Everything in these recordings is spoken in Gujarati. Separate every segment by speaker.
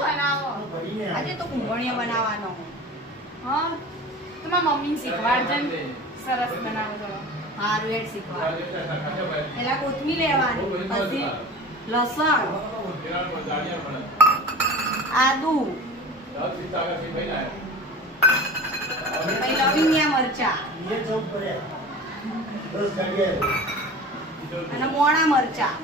Speaker 1: બનાવો? આજે તો કુંભણિયા બનાવવાનો. હા? તમારા મમ્મીને શીખવાડજે. સરસ બનાવજો હારું શીખવાડ. પેલા કોથમી લેવાની પછી લસણ આદુ પછી લવિંગિયા મરચા. અને મોણા મરચા.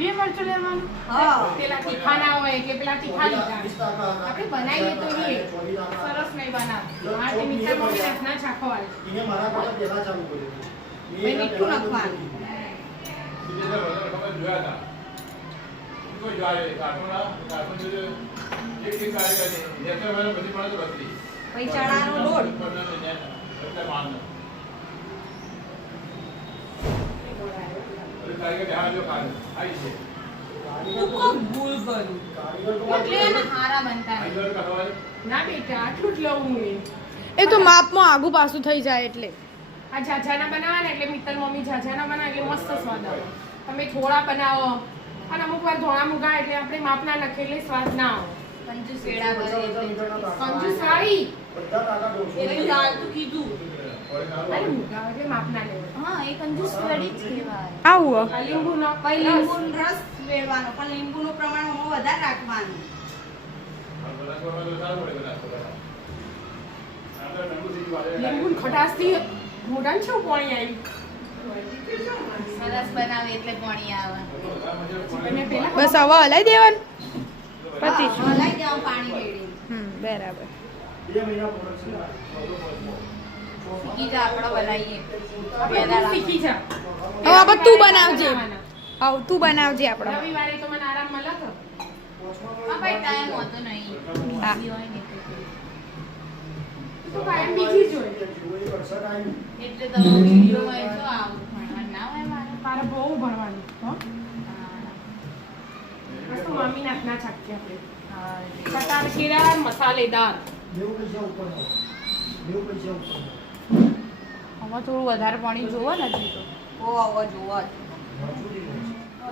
Speaker 2: બે મરચું લેવાનું
Speaker 1: હા
Speaker 2: પેલા તીખાના હોય કે પેલા તીખાની આપણે બનાવીએ તો એ સરસ નહીં બનાવ આ તે મીઠા મમ્મી રસના ચાખો વાળી
Speaker 1: ભાઈ મીઠું નાખવાનું પછી ચણાનો લોટ તું કોક ભૂલ કર્યું એટલે એને હારા બનતા
Speaker 2: ના બેટા આટલું જ લઉં હું એ
Speaker 3: તો માપમાં આગુ પાછું થઈ જાય એટલે.
Speaker 2: આ જાજાના બનાવવાના એટલે મિત્તલ મમ્મી જાજાના બનાવે એટલે મસ્ત સ્વાદ આવે. તમે થોડા બનાવો. અને અમુક વાર ધોળા મૂકા એટલે આપણે માપના નખે એટલે સ્વાદ ના આવે.
Speaker 1: કંજૂસ કરે એટલે
Speaker 2: વાળી
Speaker 1: એટલે કીધું. હા એ કંજૂસ વેડી જ કહેવાય.
Speaker 3: આવું
Speaker 2: લીંબુનો
Speaker 1: પછી લીંબુનો રસ વેડવાનો પણ લીંબુનું પ્રમાણ આમાં વધારે રાખવાનું.
Speaker 2: લીંબુ ખટાશથી મોઢામાં શું પાણી આવ્યું
Speaker 1: સરસ બનાવે એટલે પાણી આવે.
Speaker 3: બસ હવા હલાઈ દેવાનું. પતિ.
Speaker 1: હલાઈ દેવાનું પાણી
Speaker 3: હમ બરાબર. હવે આ બનાવજે. આવ તું બનાવજે આપણે.
Speaker 2: રવિવારે તો મને આરામ મળે તો
Speaker 1: હા ભાઈ ટાઈમ હોતો નહીં.
Speaker 3: હા.
Speaker 1: હોય એટલે.
Speaker 2: તું તો કાયમ બીજી જ હોય.
Speaker 1: એટલે તમે વિડીયોમાં જો આવું ભણવા ના હોય મારે.
Speaker 2: તારે બહુ ભણવાનું હો. બસ તો મામી નાખના ચાકીએ આપણે.
Speaker 1: હા,
Speaker 2: કટાર ખીરા મસાલેદાર.
Speaker 1: આમાં થોડું વધારે પાણી જોવો ને હજી તો. ઓ હવે જોવો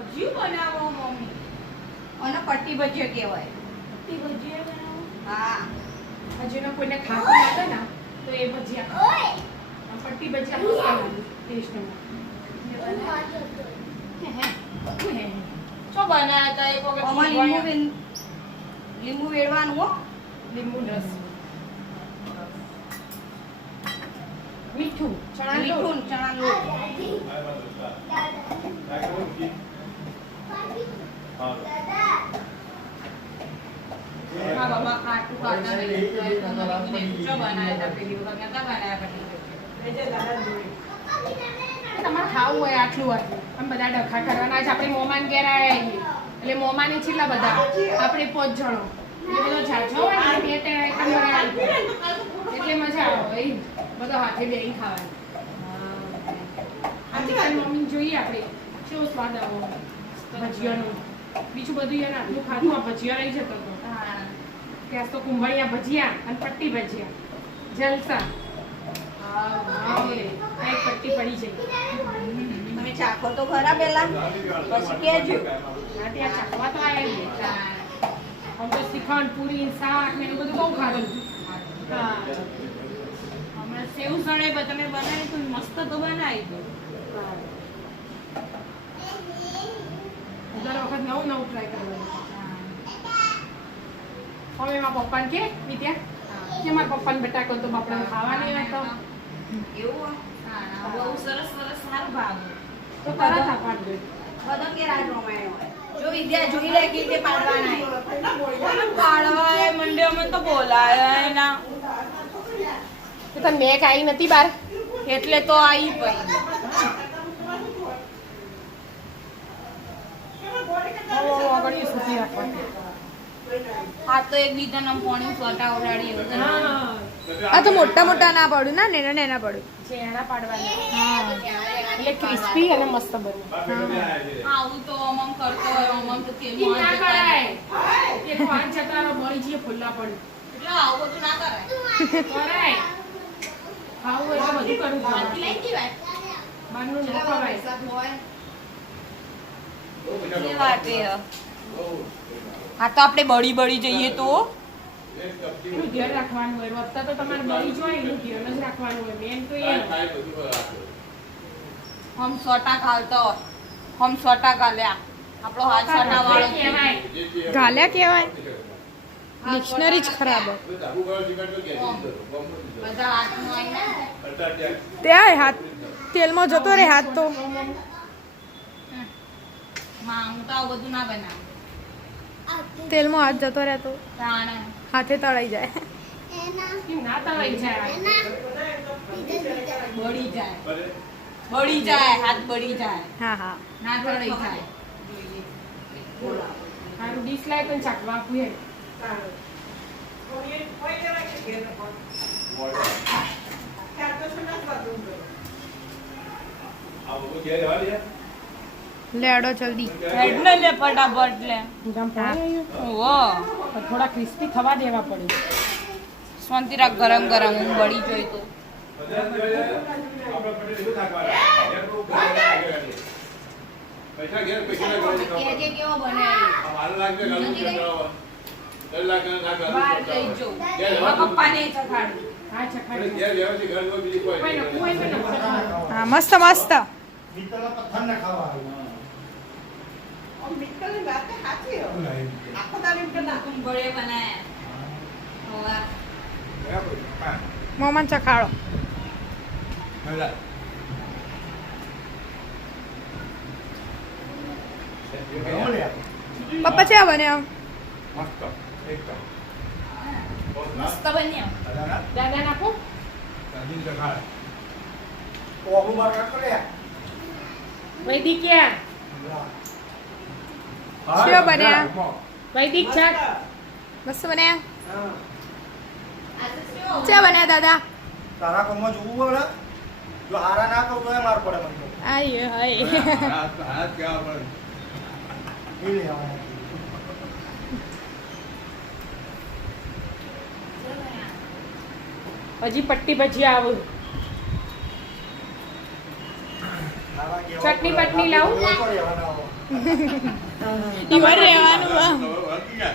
Speaker 1: હજી બનાવો મમ્મી. અને પટ્ટી ભજીયા કહેવાય. પટ્ટી ભજીયા બનાવો? હા.
Speaker 2: હજીનો કોઈને ખાતું લાગે ને તો એ ભજીયા ઓય! પટ્ટી ભજીયા મસ્ત લાગે ટેસ્ટમાં.
Speaker 1: ચો બનાયા હતા? એક વખત લીંબુ લીંબુ વેડવાનું હો.
Speaker 2: લીંબુ રસ મીઠું ચણા
Speaker 1: મીઠું ચણા લોટ હા બાબા ખાટું ખાતા નહીં તો એ તો મને કીધું, શું બનાયા હતા પેલી વખત નતા ચણા મીઠું ચણા
Speaker 2: તમારે ખાવું હોય આટલું હોય. બધા ડખા કરવાના. છે આપણે મોમાન ઘેર છીએ એટલે મોમાને છેલ્લા બધા. આપણે પાંચ જણો. એ બધો ઝાઝો હોય ને બે એટલે મજા આવે બધા હાથે બેહી ખાવાની. આમ દીકરી મમ્મી જોઈએ આપણે કેવો સ્વાદ આવો. ભજીયાનો. બીજું બધું યાર આટલું ખાધું આ ભજીયા રહી જતો હતો ત્યાં તો કુંભળિયા ભજીયા અને પટ્ટી ભજીયા. જલસા. એક પટ્ટી પડી જાય
Speaker 1: તમે ચાખો તો ખરા પેલા. પછી કેજો.
Speaker 2: ના ત્યાં ચાખવા તો આવ્યા. આમ તો શ્રીખંડ પૂરી શાક ને એવું બધું બહુ ખાધું.
Speaker 1: હમણાં સેવ સણે તમે બનાવી તો મસ્ત તો બનાવી દો.
Speaker 2: દર વખત નવું નવું ટ્રાય કરવાનું. હવે એમાં પપ્પાને કે વિદ્યા? કે મારા પપ્પાને બટાકો તો બાપડા ખાવાની તો
Speaker 1: એવું હા બહુ સરસ સરસ સારું ભાવ.
Speaker 2: તો તરત આપવાનું જોઈએ.
Speaker 1: બધો કે રાજ રમાયણ હોય. જો વિદ્યા જોઈ લે કે પાડવાના પાડવા મંડ્યો મને તો બોલાય ના
Speaker 2: તો તને મેં કાઈ નથી બાર?
Speaker 1: એટલે તો આવી
Speaker 2: આગળ
Speaker 1: આ તો એક બીજાના પોણી સોટા ઉડાડી
Speaker 3: આ તો મોટા મોટા ના પડ્યું ના નેના નેના પડ્યું
Speaker 2: ચેણા પાડવાના. એટલે ક્રિસ્પી અને મસ્ત બને.
Speaker 1: આવું તો અમમ કરતો હોય અમમ તો તેલ
Speaker 2: ના કરાય. બળી જઈએ ફુલ્લા પડે
Speaker 1: એટલે આવું બધું ના કરાય.
Speaker 2: કરાય. ખાવું એટલે બધું કરવું પડે
Speaker 1: લઈ જવાય.
Speaker 2: બહારનું ન ખવાય
Speaker 1: હોય. હ. આ તો? આપણે બળી બળી જઈએ તો.
Speaker 2: એનું ધ્યાન રાખવાનું હોય. વધતા તો તમારે બળી જ હોય એનું ધ્યાન જ રાખવાનું હોય. મેન તો એ
Speaker 1: હમ સોટા ખાલતો હમ સોટા ગાલ્યા. આપણો હાથ સોટા વાળો.
Speaker 3: ગાલ્યા કહેવાય ડિક્શનરી જ ખરાબ ત્યાં હાથ તેલમાં જતો રે હાથ તો. તેલમાં હાથ જતો રહે તો. હાથે તળાઈ જાય.
Speaker 2: ના તળાઈ જાય
Speaker 1: બળી જાય બળી જાય હાથ બળી જાય
Speaker 3: હા હા.
Speaker 1: ના તળાઈ જાય.
Speaker 2: મારું ડીશ લાય પણ ચાકવા આપવું હે
Speaker 3: લેડો જલ્દી.
Speaker 1: હેડ ને લે ફટાફટ લે.
Speaker 2: ગામ
Speaker 1: ઓ
Speaker 2: થોડા ક્રિસ્પી થવા દેવા પડે.
Speaker 1: શાંતિ રાખ ગરમ ગરમ. હું બળી જોઈ તો.
Speaker 4: પૈસા ઘેર પૈસા
Speaker 1: કેવો બને?
Speaker 4: લાગે ના
Speaker 1: બહાર જઈ જો. પપ્પાને ચખાડું.
Speaker 2: હા
Speaker 3: મસ્ત મસ્ત. મોમન ચખાડો. પપ્પા ચા બન્યા
Speaker 4: મસ્ત.
Speaker 1: મસ્ત બન્યો
Speaker 2: દાદા નાખો
Speaker 4: સાજીન ચખાડ
Speaker 5: ઓહુ બાર કાઢો લે
Speaker 2: વૈદિક ક્યાં
Speaker 3: કેવા બન્યા
Speaker 2: વૈદિક છાક
Speaker 3: મસ્ત બન્યા ચા બન્યા દાદા
Speaker 5: તારા કોમમાં જોવું પડે જો હારા ના કહું તો એ માર પડે મને
Speaker 3: આય હાય
Speaker 4: હાથ હાથ કેવા પડે
Speaker 5: એ લેવાના.
Speaker 2: હજી પટ્ટી ભજીયા આવું ચટણી
Speaker 5: પડે.
Speaker 2: લાવું?
Speaker 5: રહેવાના